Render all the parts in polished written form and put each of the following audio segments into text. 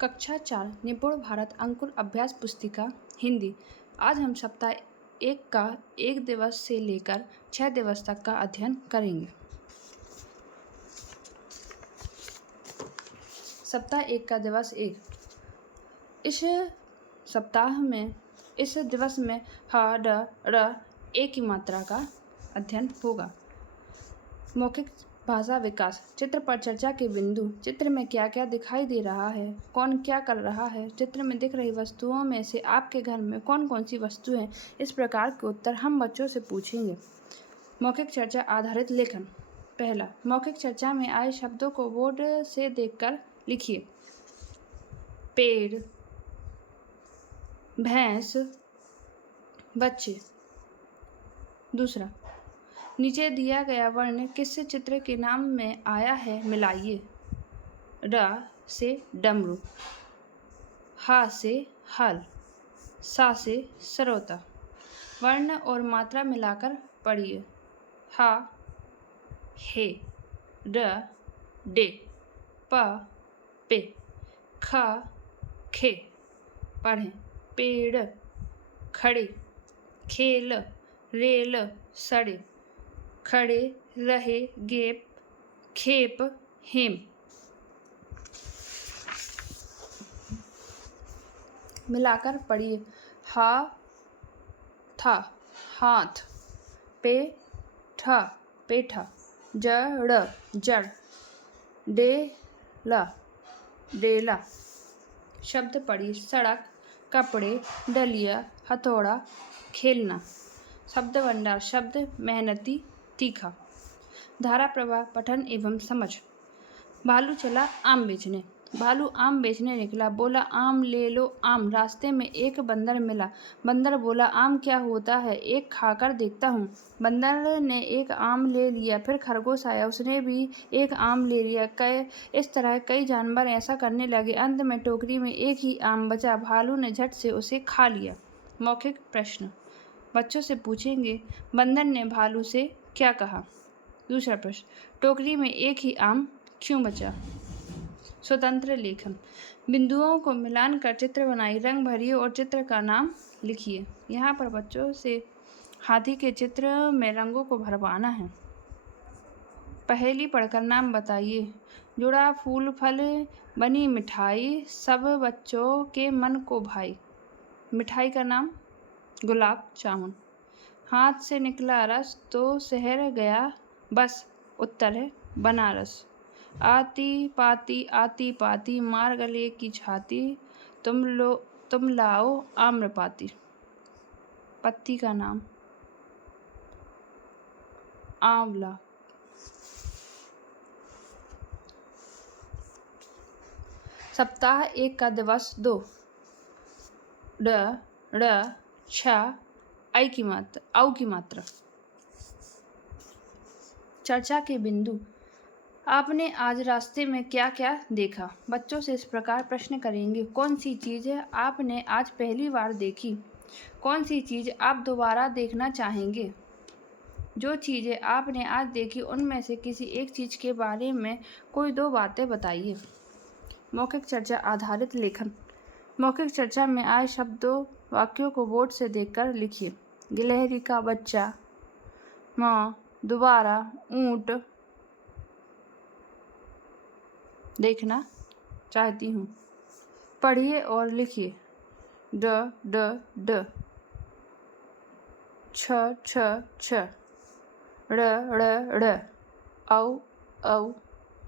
कक्षा 4 निपुण भारत अंकुर अभ्यास पुस्तिका हिंदी। आज हम सप्ताह 1 का 1 दिवस से लेकर 6 दिवस तक का अध्ययन करेंगे। सप्ताह 1 का दिवस 1। इस सप्ताह में इस दिवस में ह ड र ए की मात्रा का अध्ययन होगा। मौखिक भाषा विकास, चित्र पर चर्चा के बिंदु, चित्र में क्या क्या दिखाई दे रहा है, कौन क्या कर रहा है, चित्र में दिख रही वस्तुओं में से आपके घर में कौन कौन सी वस्तु हैं, इस प्रकार के उत्तर हम बच्चों से पूछेंगे। मौखिक चर्चा आधारित लेखन। पहला, मौखिक चर्चा में आए शब्दों को बोर्ड से देखकर लिखिए। पेड़, भैंस, बच्चे। दूसरा, नीचे दिया गया वर्ण किस चित्र के नाम में आया है मिलाइए। र से डमरू, हा से हल, सा से सरौता। वर्ण और मात्रा मिलाकर पढ़िए। हा, हे, र, डे, प, पे, ख, खे। पढ़ें। पेड़, खड़े, खेल, रेल, सड़े, खड़े, रहे, गेप, खेप, हेम। मिलाकर पढ़िए। हा, था, हाथ, पे, ठा, पेठा, जड़, जड़, डेला, डेला। शब्द पढ़िए। सड़क, कपड़े, डलिया, हथौड़ा, खेलना। शब्द भंडार। शब्द मेहनती, तीखा। धारा प्रवाह, पठन एवं समझ। भालू चला आम बेचने। भालू आम बेचने निकला, बोला आम ले लो आम। रास्ते में एक बंदर मिला, बंदर बोला आम क्या होता है, एक खाकर देखता हूँ। बंदर ने एक आम ले लिया, फिर खरगोश आया, उसने भी एक आम ले लिया। इस तरह कई जानवर ऐसा करने लगे। अंत में टोकरी में एक ही आम बचा, भालू ने झट से उसे खा लिया। मौखिक प्रश्न बच्चों से पूछेंगे। बंदर ने भालू से क्या कहा? दूसरा प्रश्न, टोकरी में एक ही आम क्यों बचा? स्वतंत्र लेखन। बिंदुओं को मिलान कर चित्र बनाइए, रंग भरिए और चित्र का नाम लिखिए। यहाँ पर बच्चों से हाथी के चित्र में रंगों को भरवाना है। पहेली पढ़कर नाम बताइए। जुड़ा फूल फल बनी मिठाई, सब बच्चों के मन को भाई। मिठाई का नाम गुलाब जामुन। हाथ से निकला रस तो शहर गया बस, उत्तर है बनारस। आती पाती मार गले की छाती, तुम लाओ आम्रपाती। पत्ती का नाम आंवला। सप्ताह 1 का दिवस 2। ड, ड़, छ, आई की मात्रा, औ की मात्रा। चर्चा के बिंदु। आपने आज रास्ते में क्या क्या देखा? बच्चों से इस प्रकार प्रश्न करेंगे। कौन सी चीज़ आपने आज पहली बार देखी? कौन सी चीज़ आप दोबारा देखना चाहेंगे? जो चीज़ें आपने आज देखी उनमें से किसी एक चीज़ के बारे में कोई 2 बातें बताइए। मौखिक चर्चा आधारित लेखन। मौखिक चर्चा में आए शब्दों वाक्यों को बोर्ड से देखकर लिखिए। गिलहरी का बच्चा, माँ, दोबारा, ऊँट देखना चाहती हूँ। पढ़िए और लिखिए। ड, ड, छ, छ, ड़, ड़,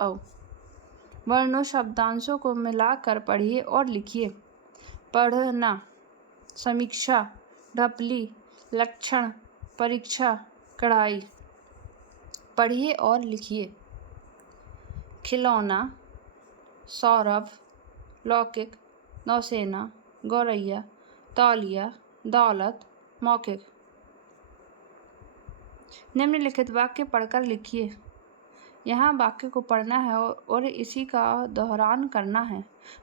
औ। वर्णों शब्दांशों को मिलाकर पढ़िए और लिखिए। पढ़ना, समीक्षा, ढपली, लक्षण, परीक्षा, कढ़ाई। पढ़िए और लिखिए। खिलौना, सौरभ, लौकिक, नौसेना, गौरैया, तौलिया, दौलत। मौखिक। निम्नलिखित वाक्य पढ़कर लिखिए। यहाँ वाक्य को पढ़ना है और इसी का दोहरान करना है।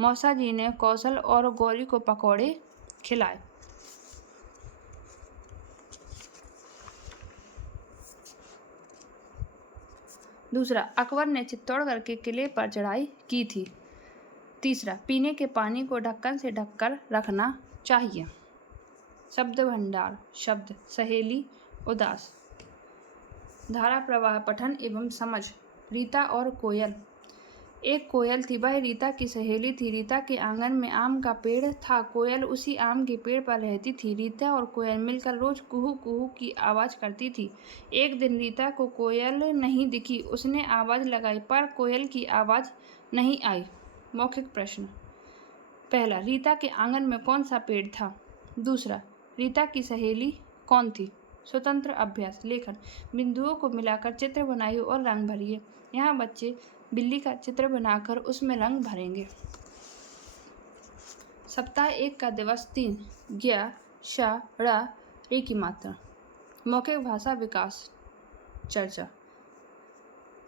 मौसा जी ने कौशल और गौरी को पकौड़े खिलाए। दूसरा, अकबर ने चित्तौड़गढ़ के किले पर चढ़ाई की थी। तीसरा, पीने के पानी को ढक्कन से ढककर रखना चाहिए। शब्द भंडार शब्द सहेली, उदास। धारा प्रवाह पठन एवं समझ। रीता और कोयल। एक कोयल थी, वह रीता की सहेली थी। रीता के आंगन में आम का पेड़ था। कोयल उसी आम के पेड़ पर रहती थी। रीता और कोयल मिलकर रोज कुहू कुहू की आवाज़ करती थी। एक दिन रीता को कोयल नहीं दिखी। उसने आवाज़ लगाई पर कोयल की आवाज़ नहीं आई। मौखिक प्रश्न। पहला, रीता के आंगन में कौन सा पेड़ था? दूसरा, रीता की सहेली कौन थी? स्वतंत्र अभ्यास लेखन। बिंदुओं को मिलाकर चित्र बनाइए और रंग भरिए। यहाँ बच्चे बिल्ली का चित्र बनाकर उसमें रंग भरेंगे। सप्ताह 1 का दिवस 3। ज्ञ, श, ड़, रे की मात्रा। मौखिक भाषा विकास चर्चा।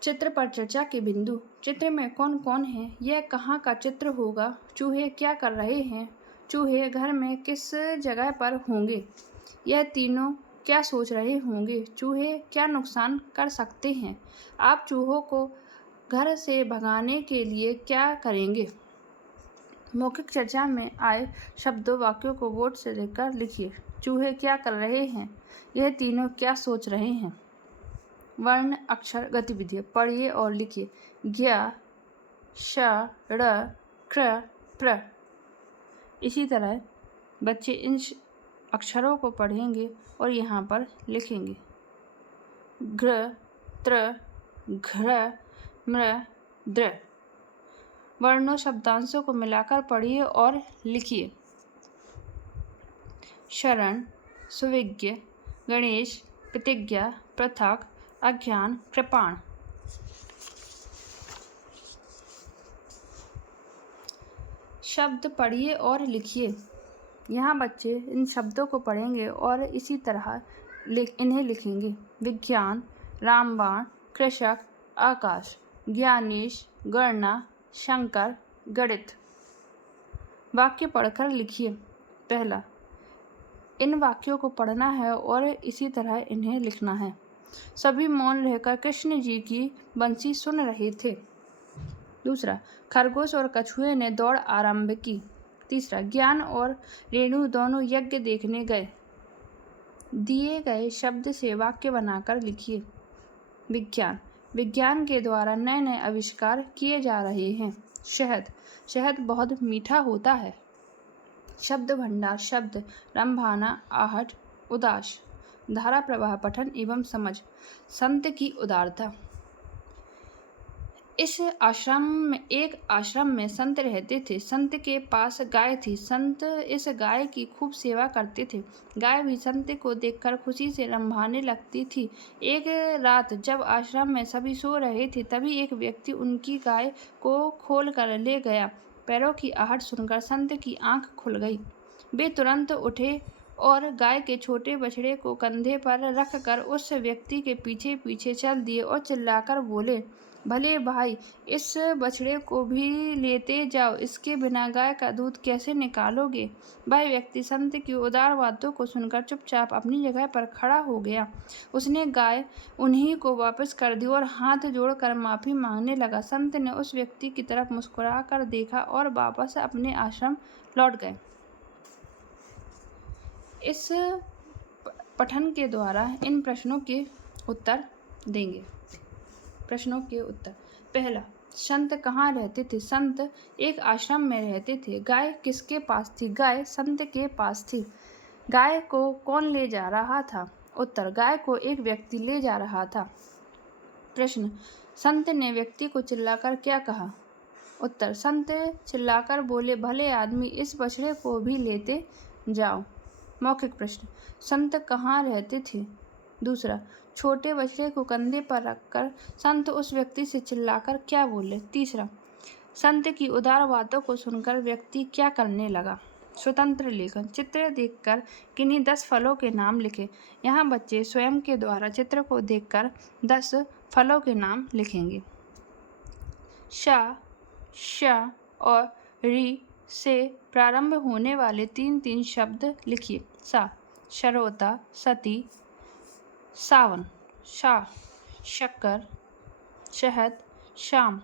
चित्र पर चर्चा के बिंदु। चित्र में कौन कौन है? यह कहाँ का चित्र होगा? चूहे क्या कर रहे हैं? चूहे घर में किस जगह पर होंगे? यह तीनों क्या सोच रहे होंगे? चूहे क्या नुकसान कर सकते हैं? आप चूहों को घर से भगाने के लिए क्या करेंगे? मौखिक चर्चा में आए शब्दों वाक्यों को बोर्ड से देखकर लिखिए। चूहे क्या कर रहे हैं? यह तीनों क्या सोच रहे हैं? वर्ण अक्षर गतिविधि पढ़िए और लिखिए। ज्ञ, श, ड़, कृ, प्र। इसी तरह बच्चे इन अक्षरों को पढ़ेंगे और यहाँ पर लिखेंगे। घृ, त्र, घ्र, मृ, दृ। वर्णों शब्दांशों को मिलाकर पढ़िए और लिखिए। शरण, सुविज्ञ, गणेश, प्रतिज्ञा, पृथक, अज्ञान, कृपाण। शब्द पढ़िए और लिखिए। यहाँ बच्चे इन शब्दों को पढ़ेंगे और इसी तरह इन्हें लिखेंगे। विज्ञान, रामबाण, कृषक, आकाश, ज्ञानेश, गणना, शंकर, गणित। वाक्य पढ़कर लिखिए। पहला, इन वाक्यों को पढ़ना है और इसी तरह इन्हें लिखना है। सभी मौन रहकर कृष्ण जी की बंसी सुन रहे थे। दूसरा, खरगोश और कछुए ने दौड़ आरंभ की। तीसरा, ज्ञान और रेणु दोनों यज्ञ देखने गए। दिए गए शब्द से वाक्य बनाकर लिखिए। विज्ञान, विज्ञान के द्वारा नए नए आविष्कार किए जा रहे हैं। शहद, शहद बहुत मीठा होता है। शब्द भंडार शब्द रंभाना, आहट, उदास। धारा प्रवाह पठन एवं समझ। संत की उदारता। एक आश्रम में संत रहते थे। संत के पास गाय थी। संत इस गाय की खूब सेवा करते थे। गाय भी संत को देखकर खुशी से रंभाने लगती थी। एक रात जब आश्रम में सभी सो रहे थे, तभी एक व्यक्ति उनकी गाय को खोल कर ले गया। पैरों की आहट सुनकर संत की आंख खुल गई। वे तुरंत उठे और गाय के छोटे बछड़े को कंधे पर रखकर उस व्यक्ति के पीछे पीछे चल दिए और चिल्लाकर बोले, भले भाई, इस बछड़े को भी लेते जाओ, इसके बिना गाय का दूध कैसे निकालोगे? वह व्यक्ति संत की उदार बातों को सुनकर चुपचाप अपनी जगह पर खड़ा हो गया। उसने गाय उन्हीं को वापस कर दी और हाथ जोड़कर माफ़ी मांगने लगा। संत ने उस व्यक्ति की तरफ मुस्कुरा कर देखा और वापस अपने आश्रम लौट गए। इस पठन के द्वारा इन प्रश्नों के उत्तर देंगे। प्रश्नों के उत्तर। पहला, संत कहाँ रहते थे? संत एक आश्रम में रहते थे। गाय किसके पास थी? गाय संत के पास थी। गाय को कौन ले जा रहा था? उत्तर, गाय को एक व्यक्ति ले जा रहा था। प्रश्न, संत ने व्यक्ति को चिल्लाकर क्या कहा? उत्तर, संत चिल्लाकर बोले, भले आदमी, इस बछड़े को भी लेते जाओ। मौखिक प्रश्न, संत कहाँ रहते थे? दूसरा, छोटे बछड़े को कंधे पर रखकर संत उस व्यक्ति से चिल्लाकर क्या बोले? तीसरा, संत की उदार बातों को सुनकर व्यक्ति क्या करने लगा? स्वतंत्र लेखन। चित्र देखकर किन्हीं 10 फलों के नाम लिखें। यहाँ बच्चे स्वयं के द्वारा चित्र को देखकर 10 फलों के नाम लिखेंगे। श, श और री से प्रारंभ होने वाले 3-3 शब्द लिखिए। सा, शरोता, सती, सावन। शा, शक्कर, शहद, शाम।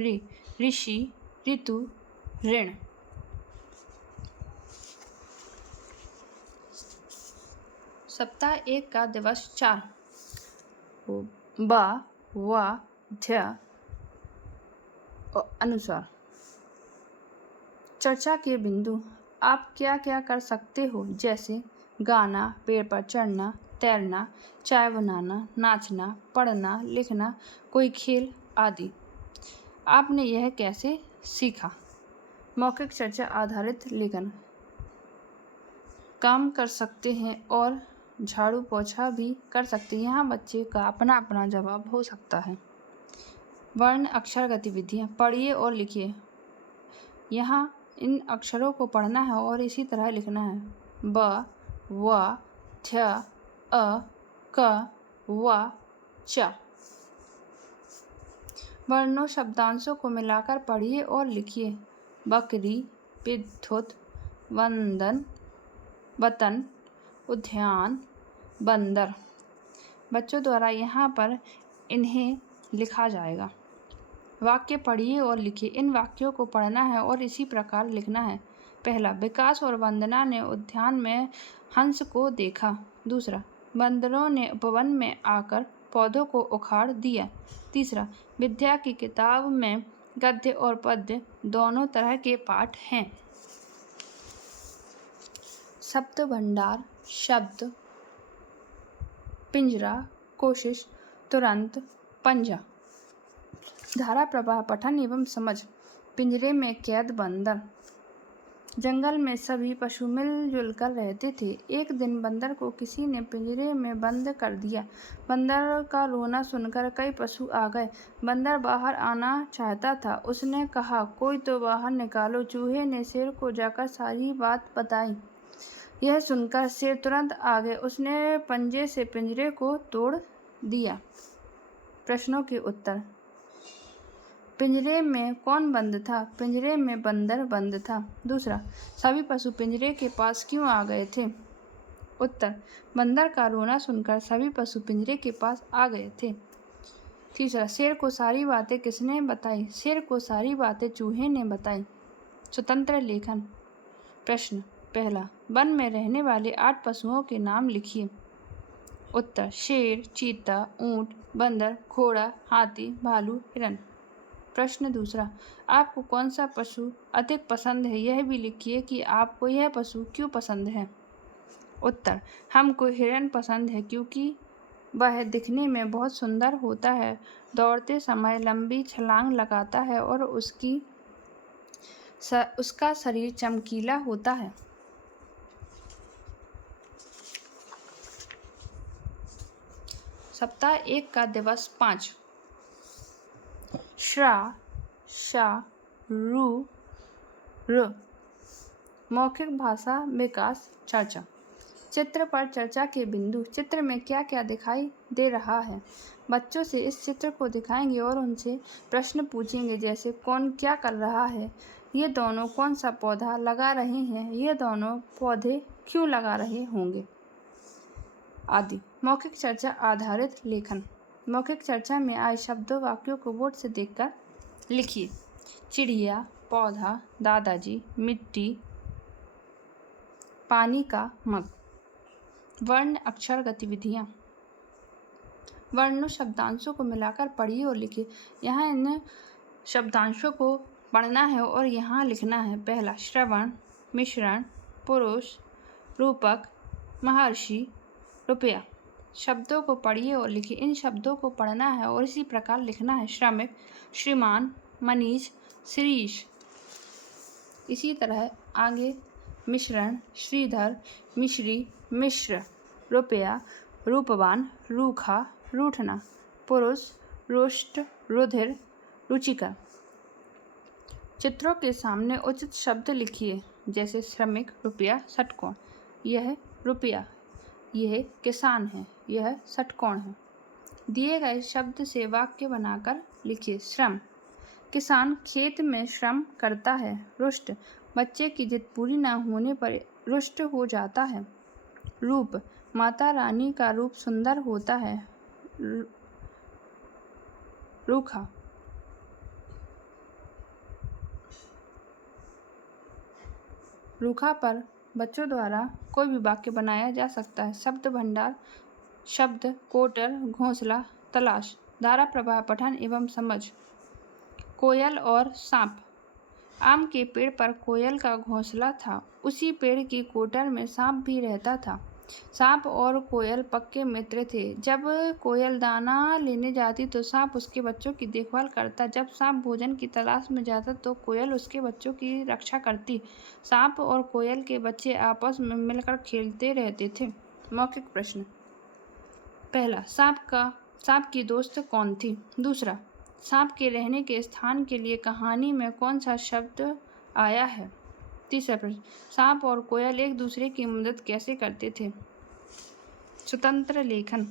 ऋ, ऋषि, ऋतु, ऋण। सप्ताह 1 का दिवस 4 ब व ध्य अनुसार। चर्चा के बिंदु। आप क्या क्या कर सकते हो, जैसे गाना, पेड़ पर चढ़ना, तैरना, चाय बनाना, नाचना, पढ़ना, लिखना, कोई खेल आदि। आपने यह कैसे सीखा? मौखिक चर्चा आधारित लेखन। काम कर सकते हैं और झाड़ू पोछा भी कर सकते हैं। यहाँ बच्चे का अपना अपना जवाब हो सकता है। वर्ण अक्षर गतिविधियाँ। पढ़िए और लिखिए। यहाँ इन अक्षरों को पढ़ना है और इसी तरह लिखना है। ब व थ अ क व च। वर्णों शब्दांशों को मिलाकर पढ़िए और लिखिए। बकरी, विद्युत, वंदन, वतन, उद्यान, बंदर। बच्चों द्वारा यहाँ पर इन्हें लिखा जाएगा। वाक्य पढ़िए और लिखिए। इन वाक्यों को पढ़ना है और इसी प्रकार लिखना है। पहला, विकास और वंदना ने उद्यान में हंस को देखा। दूसरा, बंदरों ने उपवन में आकर पौधों को उखाड़ दिया। तीसरा, विद्या की किताब में गद्य और पद्य दोनों तरह के पाठ हैं। शब्द भंडार। शब्द पिंजरा, कोशिश, तुरंत, पंजा। धारा प्रवाह। पठन एवं समझ। पिंजरे में कैद बंदर। जंगल में सभी पशु मिलजुल कर रहते थे। एक दिन बंदर को किसी ने पिंजरे में बंद कर दिया। बंदर का रोना सुनकर कई पशु आ गए। बंदर बाहर आना चाहता था। उसने कहा, कोई तो बाहर निकालो। चूहे ने शेर को जाकर सारी बात बताई। यह सुनकर शेर तुरंत आ गया। उसने पंजे से पिंजरे को तोड़ दिया। प्रश्नों के उत्तर। पिंजरे में कौन बंद था? पिंजरे में बंदर बंद था। दूसरा, सभी पशु पिंजरे के पास क्यों आ गए थे? उत्तर, बंदर का रोना सुनकर सभी पशु पिंजरे के पास आ गए थे। तीसरा, शेर को सारी बातें किसने बताई? शेर को सारी बातें चूहे ने बताई। स्वतंत्र लेखन। प्रश्न पहला, वन में रहने वाले 8 पशुओं के नाम लिखिए। उत्तर, शेर, चीता, ऊंट, बंदर, घोड़ा, हाथी, भालू, हिरन। प्रश्न दूसरा, आपको कौन सा पशु अधिक पसंद है? यह भी लिखिए कि आपको यह पशु क्यों पसंद है। उत्तर, हमको हिरन पसंद है क्योंकि वह दिखने में बहुत सुंदर होता है, दौड़ते समय लंबी छलांग लगाता है और उसका शरीर चमकीला होता है। सप्ताह 1 का दिवस 5 श्रा, शा, रु, र। मौखिक भाषा विकास चर्चा। चित्र पर चर्चा के बिंदु। चित्र में क्या क्या दिखाई दे रहा है? बच्चों से इस चित्र को दिखाएंगे और उनसे प्रश्न पूछेंगे, जैसे कौन क्या कर रहा है, ये दोनों कौन सा पौधा लगा रहे हैं, ये दोनों पौधे क्यों लगा रहे होंगे, आदि। मौखिक चर्चा आधारित लेखन। मौखिक चर्चा में आए शब्दों वाक्यों को बोर्ड से देखकर लिखिए। चिड़िया, पौधा, दादाजी, मिट्टी, पानी का मग। वर्ण अक्षर गतिविधियाँ। वर्णों शब्दांशों को मिलाकर पढ़िए और लिखिए। यहाँ इन शब्दांशों को पढ़ना है और यहाँ लिखना है। पहला, श्रवण, मिश्रण, पुरुष, रूपक, महर्षि, रुपया। शब्दों को पढ़िए और लिखिए। इन शब्दों को पढ़ना है और इसी प्रकार लिखना है। श्रमिक, श्रीमान, मनीष, शिरीष। इसी तरह आगे मिश्रण, श्रीधर, मिश्री, मिश्र, रुपया, रूपवान, रूखा, रूठना, पुरुष, रुष्ट, रुधिर, रुचिकर। चित्रों के सामने उचित शब्द लिखिए, जैसे श्रमिक, रुपया, षटकोण। यह रुपया, यह किसान है, यह षटकोण है। दिए गए शब्द से वाक्य बनाकर लिखिए। श्रम, किसान खेत में श्रम करता है। रुष्ट, बच्चे की जिद पूरी न होने पर रुष्ट हो जाता है। रूप, माता रानी का रूप सुंदर होता है। रूखा, रूखा पर बच्चों द्वारा कोई भी वाक्य बनाया जा सकता है। शब्द भंडार, शब्द कोटर, घोंसला, तलाश। धारा प्रवाह, पठन एवं समझ। कोयल और सांप। आम के पेड़ पर कोयल का घोंसला था। उसी पेड़ की कोटर में सांप भी रहता था। सांप और कोयल पक्के मित्र थे। जब कोयल दाना लेने जाती तो सांप उसके बच्चों की देखभाल करता। जब सांप भोजन की तलाश में जाता तो कोयल उसके बच्चों की रक्षा करती। सांप और कोयल के बच्चे आपस में मिलकर खेलते रहते थे। मौखिक प्रश्न। पहला, सांप की दोस्त कौन थी? दूसरा, सांप के रहने के स्थान के लिए कहानी में कौन सा शब्द आया है? तीसरा प्रश्न, सांप और कोयल एक दूसरे की मदद कैसे करते थे? स्वतंत्र लेखन।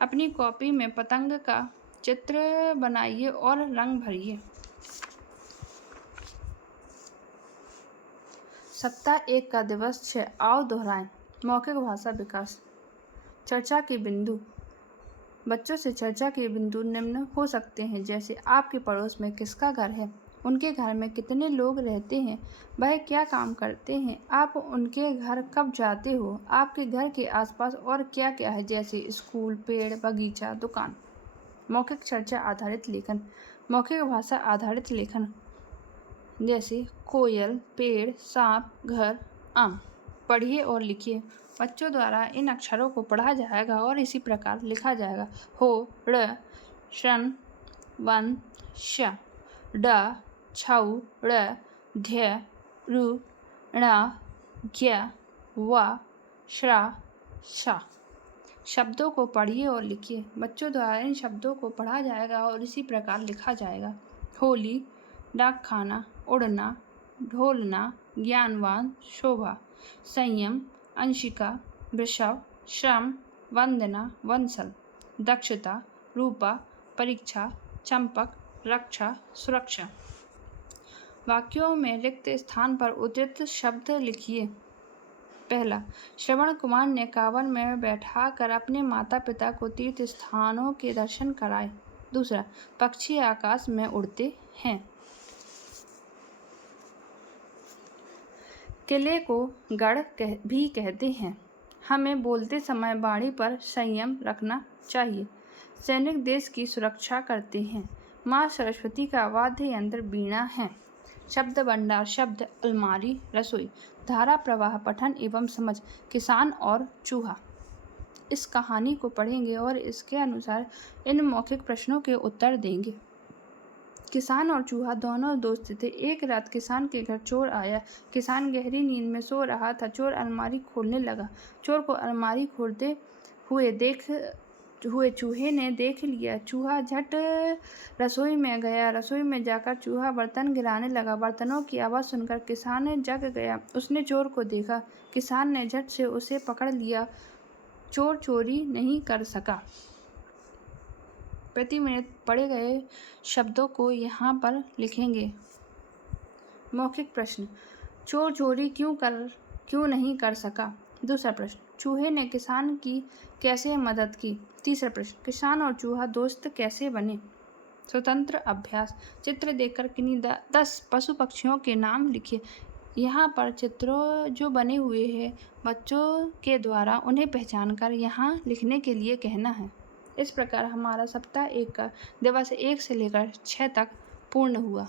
अपनी कॉपी में पतंग का चित्र बनाइए और रंग भरिए। सप्ताह 1 का दिवस 6 आओ दोहराएं। मौखिक भाषा विकास। चर्चा के बिंदु। बच्चों से चर्चा के बिंदु निम्न हो सकते हैं, जैसे आपके पड़ोस में किसका घर है, उनके घर में कितने लोग रहते हैं, वह क्या काम करते हैं, आप उनके घर कब जाते हो, आपके घर के आसपास और क्या क्या है, जैसे स्कूल, पेड़, बगीचा, दुकान। मौखिक चर्चा आधारित लेखन। मौखिक भाषा आधारित लेखन, जैसे कोयल, पेड़, सांप, घर, आम। पढ़िए और लिखिए। बच्चों द्वारा इन अक्षरों को पढ़ा जाएगा और इसी प्रकार लिखा जाएगा। हो, ड़, शन, वन, श, ड, छौ, ड़, ध्य, रु, ण, ज्ञ, व, श्रा, शा। शब्दों को पढ़िए और लिखिए। बच्चों द्वारा इन शब्दों को पढ़ा जाएगा और इसी प्रकार लिखा जाएगा। होली, डाक खाना, उड़ना, ढोलना, ज्ञानवान, शोभा। संयम, अंशिका, वृषभ, श्रम, वंदना, वंसल। दक्षता, रूपा, परीक्षा, चंपक, रक्षा, सुरक्षा। वाक्यों में रिक्त स्थान पर उचित शब्द लिखिए। पहला, श्रवण कुमार ने कांवड़ में बैठाकर अपने माता पिता को तीर्थ स्थानों के दर्शन कराए। दूसरा, पक्षी आकाश में उड़ते हैं। किले को गढ़ भी कहते हैं। हमें बोलते समय वाणी पर संयम रखना चाहिए। सैनिक देश की सुरक्षा करते हैं। माँ सरस्वती का वाद्य यंत्र वीणा है। शब्द भंडार, शब्द अलमारी, रसोई। धारा प्रवाह, पठन एवं समझ। किसान और चूहा। इस कहानी को पढ़ेंगे और इसके अनुसार इन मौखिक प्रश्नों के उत्तर देंगे। किसान और चूहा दोनों दोस्त थे। एक रात किसान के घर चोर आया। किसान गहरी नींद में सो रहा था। चोर अलमारी खोलने लगा। चोर को अलमारी खोलते हुए चूहे ने देख लिया। चूहा झट रसोई में गया। रसोई में जाकर चूहा बर्तन गिराने लगा। बर्तनों की आवाज़ सुनकर किसान जग गया। उसने चोर को देखा। किसान ने झट से उसे पकड़ लिया। चोर चोरी नहीं कर सका। प्रति मिनट पढ़े गए शब्दों को यहाँ पर लिखेंगे। मौखिक प्रश्न, चोर चोरी क्यों नहीं कर सका? दूसरा प्रश्न, चूहे ने किसान की कैसे मदद की? तीसरा प्रश्न, किसान और चूहा दोस्त कैसे बने? स्वतंत्र अभ्यास। चित्र देखकर किन्हीं 10 पशु पक्षियों के नाम लिखिए। यहाँ पर चित्रों जो बने हुए हैं बच्चों के द्वारा उन्हें पहचानकर यहाँ लिखने के लिए कहना है। इस प्रकार हमारा सप्ताह 1 का दिवस 1 से लेकर 6 तक पूर्ण हुआ।